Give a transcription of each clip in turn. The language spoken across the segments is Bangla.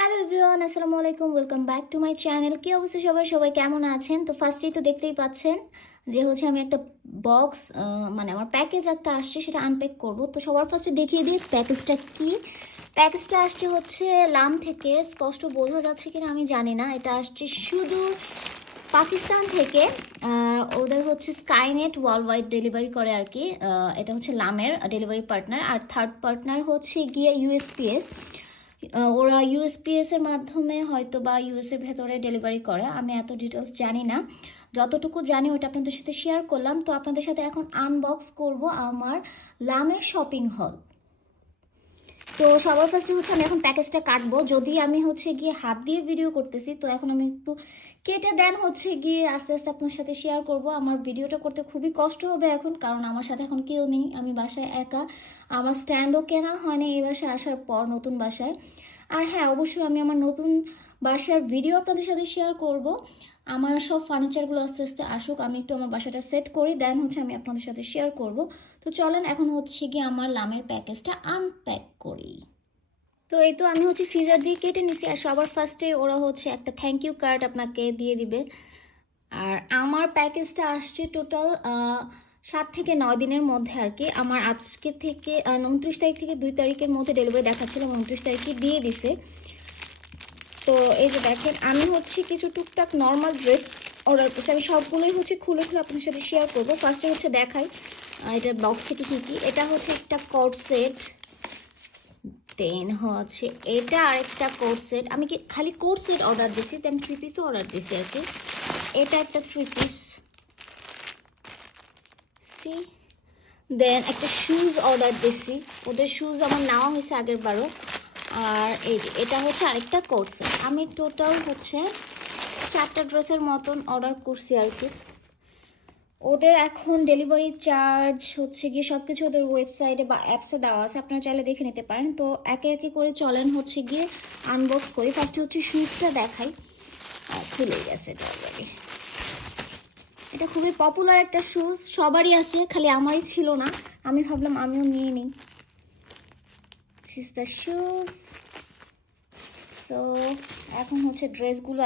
হ্যালো এভরিওয়ান, আসসালামু আলাইকুম। Welcome back to my channel. কি অবস্থা সবার, সবাই কেমন আছেন? তো ফার্স্টেই তো দেখতেই পাচ্ছেন যে আমি একটা বক্স মানে আমার প্যাকেজ একটা আসছে, সেটা আনপ্যাক করব। তো সবার ফার্স্টে দেখিয়ে দিই প্যাকেজটা কি। প্যাকেজটা আসছে লাম থেকে। স্পষ্ট বোঝা যাচ্ছে কিনা আমি জানি না। এটা আসছে শুধু পাকিস্তান থেকে। ওদের স্কাইনেট ওয়ার্ল্ড ওয়াইড ডেলিভারি করে আর কি। এটা লামের ডেলিভারি পার্টনার, আর থার্ড পার্টনার গিয়ে ইউএসপিএস। ওরা ইউএসপিএস এর মাধ্যমে হয়তো বা ইউএস এর ভেতরে ডেলিভারি করে। আমি এত ডিটেলস জানি না, যতটুকু জানি ওটা আপনাদের সাথে শেয়ার করলাম। তো আপনাদের সাথে এখন আনবক্স করব আমার লামের শপিং হল। তো সবার ফার্স্টে আমি এখন প্যাকেজটা কাটবো। যদি আমি গিয়ে হাত দিয়ে ভিডিও করতেছি, তো এখন আমি একটু কেটে দেন গিয়ে আস্তে আস্তে আপনার সাথে শেয়ার করব। আমার ভিডিওটা করতে খুবই কষ্ট হবে এখন, কারণ আমার সাথে এখন কেউ নেই, আমি বাসায় একা। আমার স্ট্যান্ডও কেনা হয়নি এই বাসায় আসার পর, নতুন বাসায়। আর হ্যাঁ, অবশ্যই আমি আমার নতুন বাসার ভিডিও আপনাদের সাথে শেয়ার করব। আমার সব ফার্নিচারগুলো আস্তে আস্তে আসুক, আমি একটু আমার বাসাটা সেট করি, দেন আমি আপনাদের সাথে শেয়ার করব। তো চলেন এখন গিয়ে আমার লামের প্যাকেজটা আনপ্যাক করি। তো এই তো আমি সিজার দিয়ে কেটে নিছি। আর সবার ফার্স্টে ওরা একটা থ্যাংক ইউ কার্ড আপনাকে দিয়ে দিবে। আর আমার প্যাকেজটা আসছে টোটাল 7 থেকে 9 দিনের মধ্যে আর কি। আমার আজকে থেকে 29 তারিখ থেকে 2 তারিখের মধ্যে ডেলিভারি দেখাচ্ছিল, 29 তারিখে দিয়ে দিছে। তো এই যে দেখেন, আমি কিছু টুকটাক নর্মাল ড্রেস অর্ডার করছি। আমি সবগুলোই খুলে খুলে আপনার সাথে শেয়ার করবো। ফার্স্টে দেখাই এটার বক্স থেকে কী কী। এটা একটা কোট সেট, দেন এটা আরেকটা কোট সেট। আমি কি খালি কোট সেট অর্ডার দিছি, দেন 3 পিসও অর্ডার দিছি আর কি। এটা একটা 3 পিস, দেন একটা শুজ অর্ডার দিছি। ওদের শুজ আমার নেওয়া হয়েছে আগের বারও। আর এই যে এটা আরেকটা কোট সেট। আমি টোটাল 4টা ড্রেসের মতন অর্ডার করছি আর কি। ওদের এখন ডেলিভারি চার্জ গিয়ে সব কিছু ওদের ওয়েবসাইটে বা অ্যাপসে দেওয়া আছে, আপনারা চাইলে দেখে নিতে পারেন। তো একে একে করে চলেন গিয়ে আনবক্স করি। ফার্স্টে শুজটা দেখাই। খুলে গেছে এটা অলরেডি। এটা খুবই পপুলার একটা শুজ, সবারই আছে, খালি আমারই ছিল না। আমি ভাবলাম আমিও নিয়ে নিই। This is the shoes. So এখন ড্রেসগুলো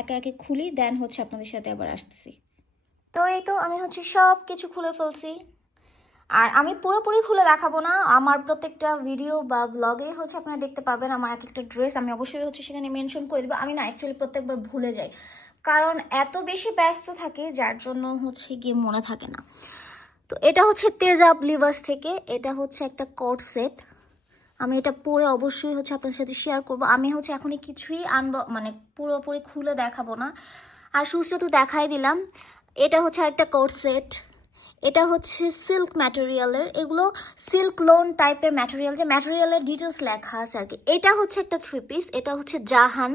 একে একে খুলি, দেন আপনাদের সাথে আবার আসতেছি। তো এই তো আমি সব কিছু খুলে ফেলছি। আর আমি পুরোপুরি খুলে দেখাবো না, আমার প্রত্যেকটা ভিডিও বা ব্লগে আপনারা দেখতে পাবেন আমার এক একটা ড্রেস। আমি অবশ্যই সেখানে মেনশন করে দেবো। আমি না অ্যাকচুয়ালি প্রত্যেকবার ভুলে যাই, কারণ এত বেশি ব্যস্ত থাকে, যার জন্য গিয়ে মনে থাকে না। তো এটা তেজাব লিভার্স থেকে। এটা একটা কোট সেট। আমি এটা পরে অবশ্যই আপনার সাথে শেয়ার করব। আমি এখন কিছুই মানে পুরোপুরি খুলে দেখাবো না। আর শুজটা তো দেখাই দিলাম। এটা আরেকটা কোট সেট। এটা সিল্ক ম্যাটেরিয়ালের। এগুলো সিল্ক লোন টাইপের ম্যাটেরিয়াল, যে ম্যাটেরিয়ালের ডিটেলস লেখা আছে আর কি। এটা একটা 3 পিস। এটা জাহান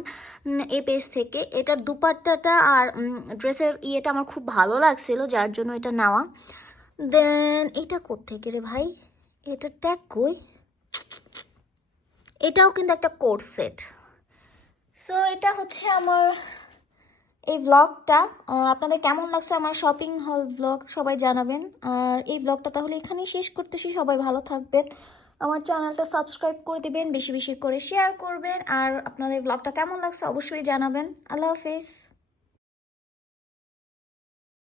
এই পেজ থেকে। এটার দুপাট্টাটা আর ড্রেসের ইয়েটা আমার খুব ভালো লাগছিল, যার জন্য এটা নেওয়া। দেন এটা কোত্থেকে রে ভাই, এটা ট্যাগ কই? এটাও কিন্তু একটা কোট সেট। সো এটা আমার এই ব্লগটা। আপনাদের কেমন লাগছে আমার শপিং হল ব্লগ সবাই জানাবেন। আর এই ব্লগটা তাহলে এখানেই শেষ করতেছি। সবাই ভালো থাকবেন, আমার চ্যানেলটা সাবস্ক্রাইব করে দিবেন, বেশি বেশি করে শেয়ার করবেন। আর আপনাদের ব্লগটা কেমন লাগছে অবশ্যই জানাবেন। আল্লাহ হাফেজ।